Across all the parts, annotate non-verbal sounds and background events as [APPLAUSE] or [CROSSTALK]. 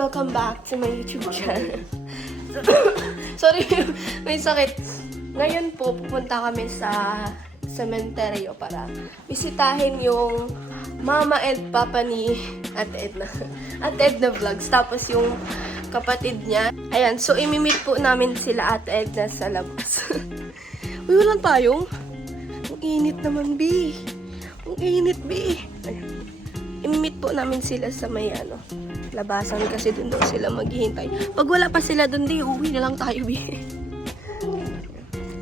welcome back to my YouTube channel. [LAUGHS] Sorry, [LAUGHS] may sakit. Ngayon po, pupunta kami sa sementeryo para bisitahin yung mama and papa ni Ate Edna. [LAUGHS] Ate Edna Vlogs. Tapos yung kapatid niya. Ayan, so imimit po namin sila Ate Edna sa labas. Uy, walang payong. Ang init naman, B. Ang init, B. Ayan. Imimit po namin sila sa may ano, labasan kasi doon daw sila maghihintay. Pag wala pa sila doon, di, uwi na lang tayo, B.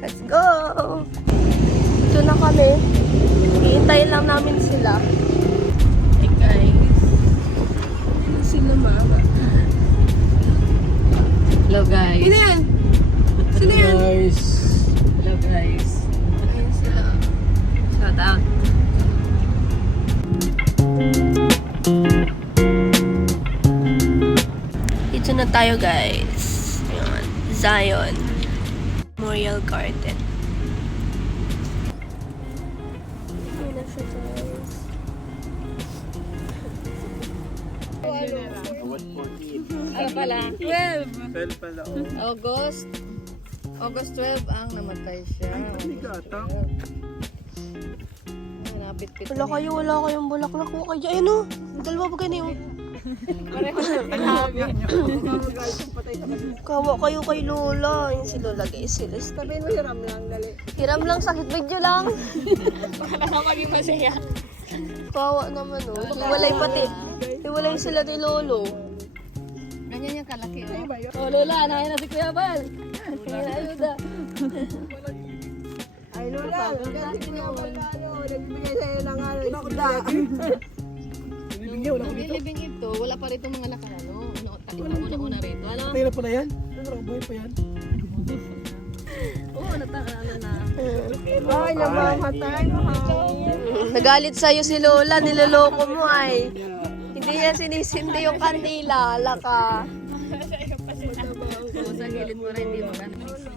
Let's go! Ito na kami. Hihintayin lang namin sila. Hey guys. Sila mama. Hello guys. Sino yan? Sino yan? Guys, Hello guys. Dito na tayo guys. Ayan. Zion. Memorial Garden. Ano pala? 12. fell pala oh. August. August 12 ang namatay siya. Ay, hindi ka ata. Napit-pit. Wala kayo, wala kayong bulaklak mo kayo. Ayun o, dalawa pa ganyan oh. Kawa kayo kay Lola. Yun si Lola guys. Sila. Sabihin mo hiram lang, dali. Hiram lang, sakit video lang. Para ka maging masaya. Kawa naman oh. Hiwalay pati. Hiwalay sila kay Lolo. Ganyan yung kalaki. Yun? Oh, Lola, nahin na si Kuya Bal. Kaya ayuda. Ay, Lola, ganti ko naman na ano, nagbibigay sa'yo ng ano, [LAUGHS] isda. Binibigyan, wala ko dito. living ito, wala pa rito mga nakalano. Ano, una-una rito. Ano? Patay na pala yan. Ano, buhay pa yan. Oo, natakala na. Ay, namamatay, mahal. Nagalit sa'yo si Lola. Niloloko mo ay. Hindi niya sinisindi yung kandila. Laka. Sa gilid mo rin, hindi mo.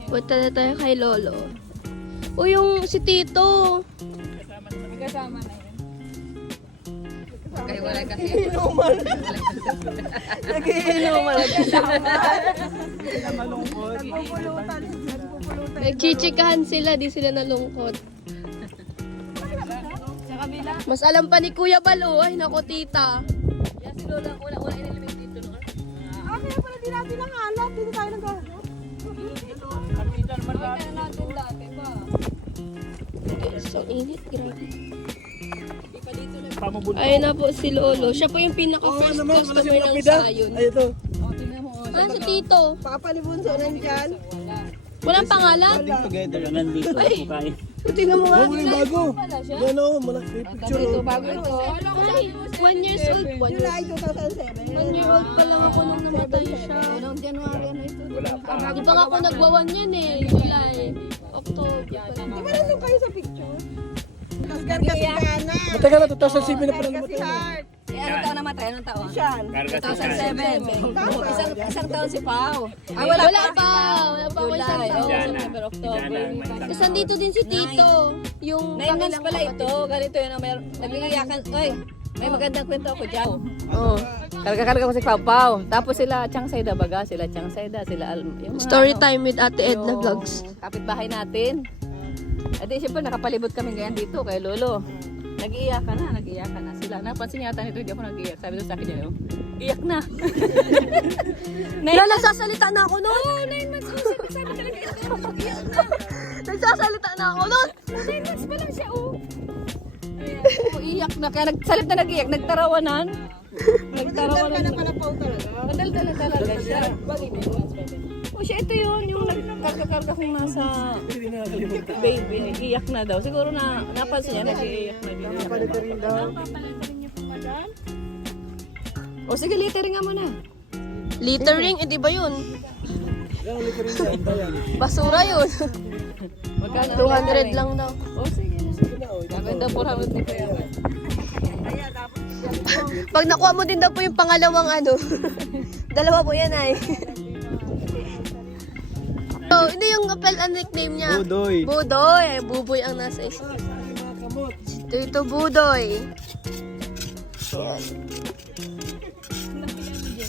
Punta na tayo kay Lolo. O yung si Tito. Kasama na yun. Kayo wala kasi. Nagiinuman. Nagpupulutan, nagpupulutan. Nagchichikahan sila. Di sila nalungkot. Mas alam pa ni Kuya Balo. Ay, nako tita. Yan si Lola, una-una inilimit dito. No? Ah, kaya pala di natin nangalat, dito tayo nag-gago. Kaya na natin dati pa. Guys, ang init. Grabe. Ayun na po si Lolo. Siya po yung pinaka-first naman, wala customer ng. Sayon. Ay, ito. Oh, tingnan mo. Oh, Ah, si Tito. Papa ni Bunso nandyan. wala. Walang pangalan? together, nandito Ay, tingnan mo nga. Oh, yung bago. Wala. Yan o, malaki picture. Ito, oh. bago ito. Ay, one years old. One, July 2007. one year old pa lang ako nung namatay siya. Noong January, ano ito? Di ba nga ako nagwawan yan eh. July. October. Di ba nandun kayo sa picture? Tapos garga si Gana. Matagal na, 2007 na pala Garga si namatay. Heart. Eh, anong taon namatay? Anong taon? Siyan. 2007. Oh, isang, isang taon si Pao. Ah, Wala, wala pa. Wala pa ako isang taon. September, October. Tapos nandito din si Tito. Yung Nine months pala ito. Ganito yun. May, nagigiyakan. Oy, may magandang kwento ako dyan. Oh. Karga-karga ko si Pau Pau. Tapos sila Chang Saida baga, sila Chang Saida, sila Al yung mga Story ano, time with Ate Edna Vlogs. Kapitbahay natin. At di siyempre nakapalibot kami ganyan dito kay Lolo. Nag-iiyak ka na, nag-iiyak ka na sila. Napansin yata nito, hindi ako nag-iiyak. Sabi doon sa akin yun, iyak na. [LAUGHS] Wala, [LAUGHS] nagsasalita na ako nun. Oh, nine months ko siya. Sabi talaga, iyak na, iyak na. Nagsasalita na ako nun. Nine months pa lang siya, oh. Ayan, oh, iyak na. Kaya nagsalip na nag-iyak, nagtarawanan. [LAUGHS] Nagtarawanan. ka na pala Pao talaga. Madaldal na talaga siya. O siya, ito yun, yung nagkarga-karga kong nasa na baby, iyak na daw. Siguro na napansin niya, nag-iiyak na din. Palit rin daw. O sige, littering nga muna. Littering, eh di ba yun? Basura yun. Magkano? 200 lang daw. O sige. Sige na. Maganda po rin ni Kuya. Pag nakuha mo din daw po yung pangalawang ano. [LAUGHS] Dalawa po yan ay. Oh, hindi yung kapal ang nickname niya. Budoy. Budoy. Ay, buboy ang nasa isip. Ay, mga kamot. Ito, ito, Budoy.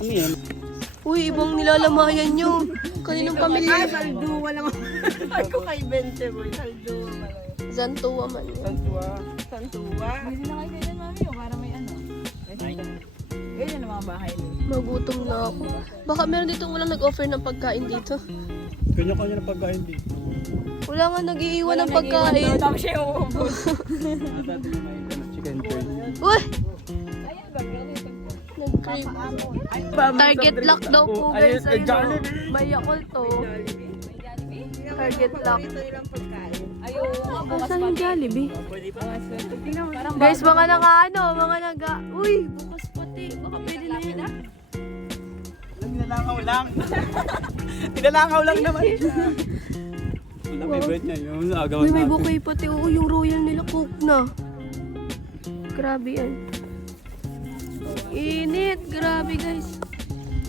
Ano yan? Uy, ibang nilalamayan nyo. Kaninong pamilya? Salduwa naman. [LAUGHS] Ako kay Bente boy. Salduwa yun. Zantua man. yun. Tantua. Santuwa. Hindi na kayo ganyan, mami. O para may ano. Ganyan ang mga bahay. Magutom na ako. Baka meron dito walang nag-offer ng pagkain dito. Kanya-kanya na pagkain din. Wala nga nag-iiwan ng pagkain. Tapos siya yung umuubos. Dati may chicken curry. Uy! Nag-crave. Target lock daw po guys. Ayun o. May Yakult to. Target lock. Ayaw, bukas Saan yung Jollibee? Guys, mga naka ano, mga naga... Uy, Nilalakaw lang. [LAUGHS] Nilalakaw lang naman siya. Wala, favorite niya. Yung agawan Uy, may natin. bouquet pati. Oo, yung royal nila cook na. Grabe yan. Init. Grabe guys.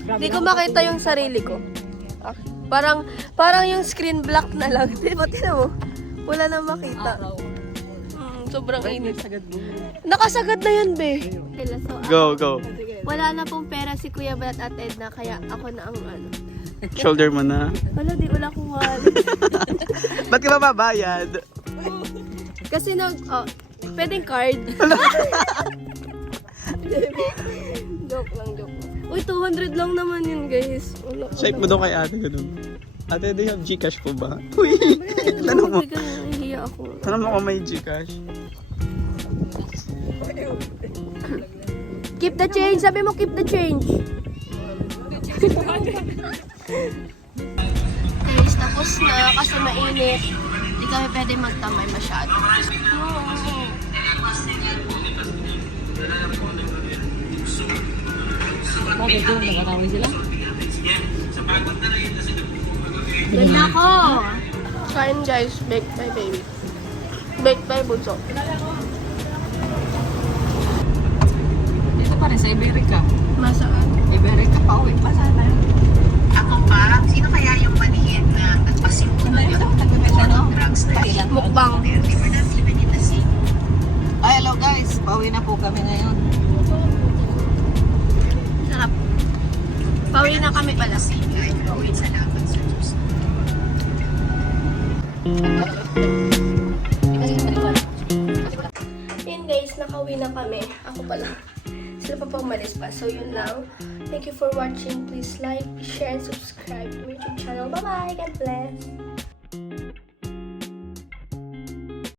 Hindi ko makita yung sarili ko. Ah, Parang, parang yung screen black na lang. [LAUGHS] Di ba, tinan mo? Wala na makita. Mm, sobrang init. Nakasagad na yan, be. Go, go. Wala na pong pera si Kuya Balat at Edna, kaya ako na ang ano. Shoulder mo na. Wala, di wala akong wallet. [LAUGHS] Ba't ka mababayad? Kasi nag, oh, pwedeng card. [LAUGHS] joke lang, joke lang. Uy, 200 lang naman yun, guys. Wala, Swipe mo daw kay ate, ganun. Ate, do you have Gcash po ba? [LAUGHS] Uy, tanong mo. Na, ako. Tanong mo kung may Gcash. Keep the change. Sabi mo, keep the change. guys, tapos na kasi mainit. Hindi kami pwede magtamay masyado. Bakit doon nakatawin sila? Kain guys, baked by baby. Baked by Bunso. Dito pa rin sa Iberica. Masaan? Iberica pa uwi pa sana. Ako pa? Sino kaya yung manihin na nagpasimula Sandali lang, nagbibenta no? drugs na Kailan pa? Mukbang. Ay, hello guys. Pauwi na po kami ngayon. Sarap. Pauwi na kami pala. Pauwi sa Diyos. Yun guys, nakauwi na kami. Ako pala. Sila pa pa umalis pa. So yun lang. Thank you for watching. Please like, share, and subscribe to my YouTube channel. Bye-bye. God bless.